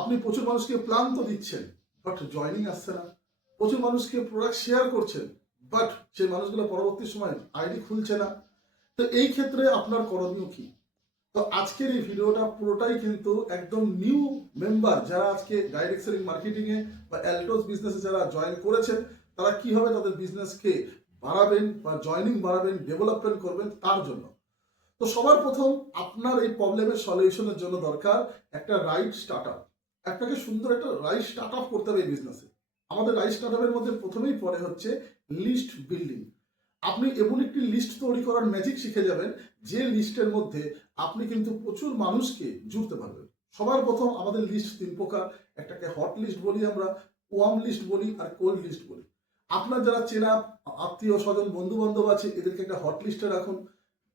আপনি প্রচুর মানুষকে প্ল্যান তো দিচ্ছেন, বাট জয়নিং আসছে না। প্রচুর মানুষকে প্রোডাক্ট শেয়ার করছেন, বাট সেই মানুষগুলো পরবর্তী সময় আইডি খুলছে না। তো এই ক্ষেত্রে আপনার করণীয় কি? তো আজকের এই ভিডিওটা পুরোটাই কিন্তু একদম নিউ মেম্বার যারা আজকে ডাইরেক্ট সেলিং মার্কেটিং এ বা অ্যালটোস বিজনেসে যারা জয়েন করেছেন, তারা কিভাবে তাদের বিজনেসকে বাড়াবেন বা জয়নিং বাড়াবেন, ডেভেলপমেন্ট করবেন তার জন্য। তো সবার প্রথম আপনার এই প্রবলেমের সলিউশনের জন্য দরকার একটা রাইট স্টার্ট আপ। আপনাকে সুন্দর একটা রাইট স্টার্ট আপ করতে হবে এই বিজনেসে। আমাদের রাইট স্টার্ট আপের মধ্যে প্রথমেই পড়ে হচ্ছে লিস্ট বিল্ডিং। আপনি এমন একটি লিস্ট তৈরি করার ম্যাজিক শিখে যাবেন যে লিস্টের মধ্যে আপনি কিন্তু প্রচুর মানুষকে জুড়তে পারবেন। সবার প্রথম আমাদের লিস্ট তিন প্রকার। একটাকে হট লিস্ট বলি আমরা, ওয়ার্ম লিস্ট বলি, আর কোল্ড লিস্ট বলি। আপনার যারা চেনা আত্মীয় স্বজন বন্ধু বান্ধব আছে এদেরকে একটা হট লিস্টে রাখুন।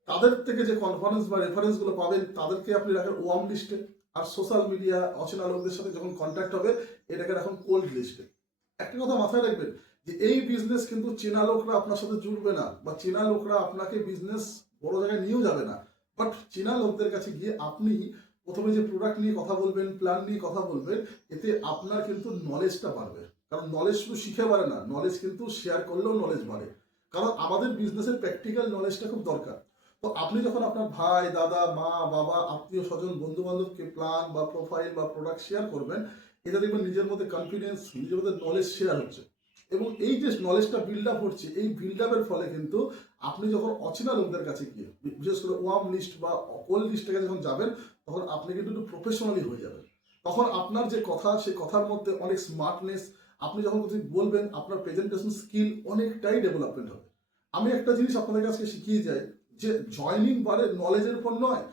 তাদের থেকে যে কনফারেন্স বা রেফারেন্স গুলো পাবেন তাদেরকে আপনি রাখেন ওয়ার্ম লিস্টে। আর সোশ্যাল মিডিয়া অচেনা লোকদের সাথে যখন কন্ট্যাক্ট হবে এটাকে রাখুন কোল্ড লিস্টে। একটা কথা মাথায় রাখবেন যে এই বিজনেস কিন্তু চেনা লোকরা আপনার সাথে জুড়বে না, বা চেনা লোকরা আপনাকে বিজনেস বড় জায়গায় নিয়েও যাবে না। বাট চেনা লোকদের কাছে গিয়ে আপনি প্রথমে যে প্রোডাক্ট নিয়ে কথা বলবেন, প্ল্যান নিয়ে কথা বলবেন, এতে আপনার কিন্তু নলেজটা বাড়বে। কারণ নলেজ শুধু শিখে বাড়ে না, নলেজ কিন্তু শেয়ার করলেও নলেজ বাড়ে। কারণ আমাদের বিজনেসের প্র্যাকটিক্যাল নলেজটা খুব দরকার। তো আপনি যখন আপনার ভাই, দাদা, মা, বাবা, আত্মীয় স্বজন, বন্ধু বান্ধবকে প্ল্যান বা প্রোফাইল বা প্রোডাক্ট শেয়ার করবেন, এটা দেখবেন নিজের মধ্যে কনফিডেন্স, নিজের মধ্যে নলেজ শেয়ার হচ্ছে। এবং এই যে নলেজটা বিল্ড আপ হচ্ছে, এই বিল্ড আপের ফলে কিন্তু আপনি যখন অচেনা লোকদের কাছে গিয়ে, বিশেষ করে ওয়ার্ম লিস্ট বা কোল্ড লিস্টে যখন যাবেন, তখন আপনি কিন্তু একটু প্রফেশনালি হয়ে যাবেন। তখন আপনার যে কথা, সেই কথার মধ্যে অনেক স্মার্টনেস, আপনি যখন কিছু বলবেন আপনার প্রেজেন্টেশন স্কিল অনেকটাই ডেভেলপমেন্ট হবে। আমি একটা জিনিস আপনাদের কাছে শিখিয়ে যাই যে জয়নিং বারে নলেজের উপর নয়,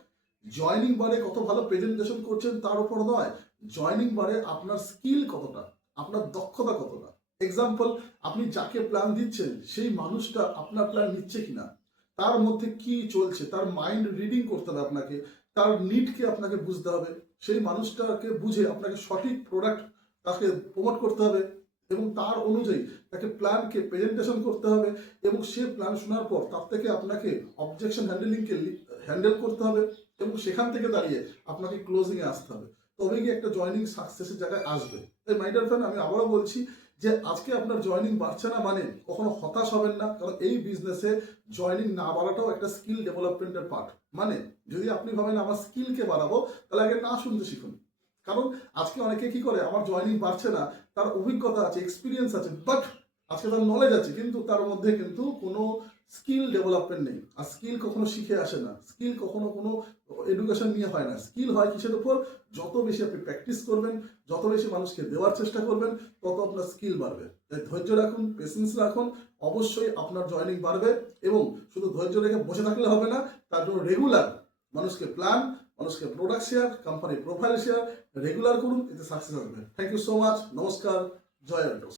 জয়নিং বারে কত ভালো প্রেজেন্টেশন করছেন তার উপর নয়, জয়নিং বারে আপনার স্কিল কতটা, আপনার দক্ষতা কতটা। এক্সাম্পল, আপনি যাকে প্ল্যান দিচ্ছেন সেই মানুষটা আপনার প্ল্যান নিচ্ছে কিনা, তার মধ্যে কি চলছে, তার মাইন্ড রিডিং করতে হবে আপনাকে, তার নিডকে আপনাকে বুঝতে হবে, সেই মানুষটাকে বুঝে আপনাকে সঠিক প্রোডাক্ট তাকে প্রমোট করতে হবে, এবং তার অনুযায়ী তাকে প্ল্যানকে প্রেজেন্টেশন করতে হবে। এবং সে প্ল্যান শোনার পর তার থেকে আপনাকে অবজেকশন হ্যান্ডেলিংকে হ্যান্ডেল করতে হবে, এবং সেখান থেকে দাঁড়িয়ে আপনাকে ক্লোজিংয়ে আসতে হবে। তবে গিয়ে একটা জয়নিং সাকসেসের জায়গায় আসবে। তাই মাই ডিয়ার ফ্রেন্ড, আমি আবারও বলছি যে আজকে আপনার জয়নিং বাড়ছে না মানে কখনো হতাশ হবেন না। কারণ এই বিজনেসে জয়নিং না বাড়াটাও একটা স্কিল ডেভেলপমেন্টের পার্ট। মানে যদি আপনি ভাবেন আমার স্কিলকে বাড়াবো, তাহলে আগে না শুনতে শিখুন। কারণ আজকে অনেকে কি করে, আমার জয়নিং বাড়ছে না, তার অভিজ্ঞতা আছে, এক্সপিরিয়েন্স আছে, বাট আজকে তার নলেজ আছে কিন্তু তার মধ্যে কিন্তু কোনো স্কিল ডেভেলপমেন্ট নেই। আর স্কিল কখনো শিখে আসে না, স্কিল কখনো কোনো এডুকেশন নিয়ে হয় না। স্কিল হয় কিসের উপর? যত বেশি আপনি প্র্যাকটিস করবেন, যত বেশি মানুষকে দেওয়ার চেষ্টা করবেন, তত আপনার স্কিল বাড়বে। তাই ধৈর্য রাখুন, পেশেন্স রাখুন, অবশ্যই আপনার জয়নিং বাড়বে। এবং শুধু ধৈর্য রেখে বসে থাকলে হবে না, তার জন্য রেগুলার মানুষকে প্ল্যান, মানুষকে product share, company profile share regular করুন, এতে সাকসেস আসবে। Thank you so much. নমস্কার। জয় অ্যালটোস।